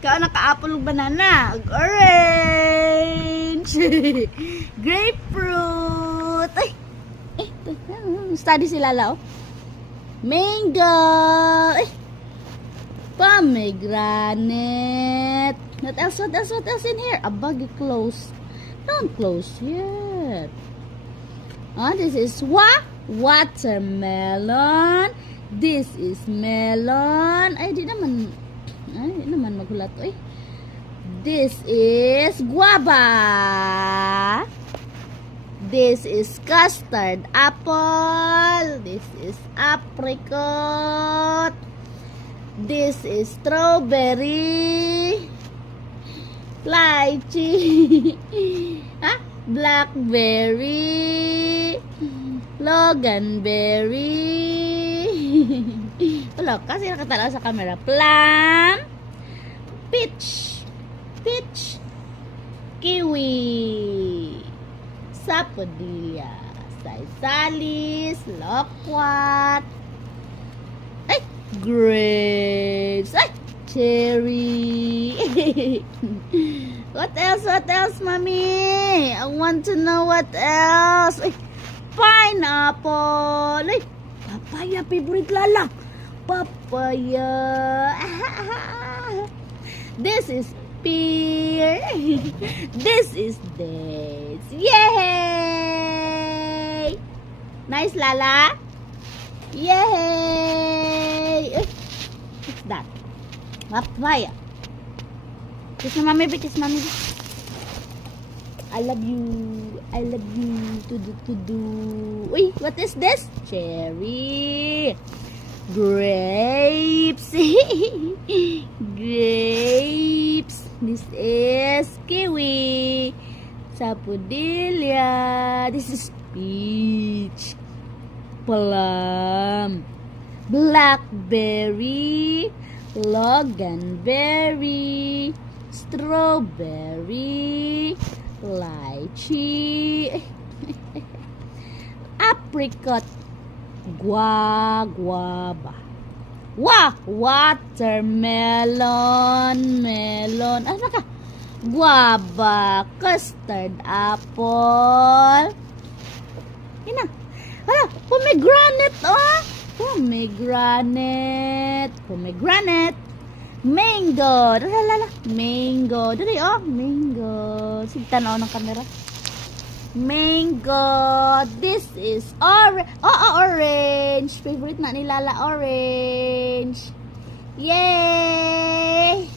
Ikaw naka-apple ug banana, ug orange. Grapefruit. Ay. Study si Lala, oh. Mango. Ay. Pomegranate. What else in here? A buggy close. Don't close yet. This is watermelon. This is melon. Ay, di naman magulat. Ay. This is guava. This is custard apple. This is apricot. This is strawberry. Lychee. Blackberry. Loganberry. Wala, kasi nakatala sa camera. Plum. Peach. Kiwi. Sapodilla. Saisalis. Loquat. Ay, grapes. Ay, cherry. What else, mommy? I want to know what else. Ay, pineapple. Ay, papaya, favorite Lala. Papaya. This is pear. This is dates. Yay! Nice, Lala. Yay! What's that? Papaya. Kiss mommy. I love you. To do. Uy, what is this? Cherry. Grapes. Grapes. This is kiwi. Sapodilla. This is peach. Plum. Blackberry. Loganberry. Strawberry. Lychee. Apricot. Guava. Watermelon. Melon. Ano ka? Guava. Custard apple. Yan na. Pomegranate, oh. Pomegranate. Mango. Mango. Dali, oh. Mango. Sige, tanaw ng camera. Mango. This is orange. Favorite na ni Lala, orange. Yay!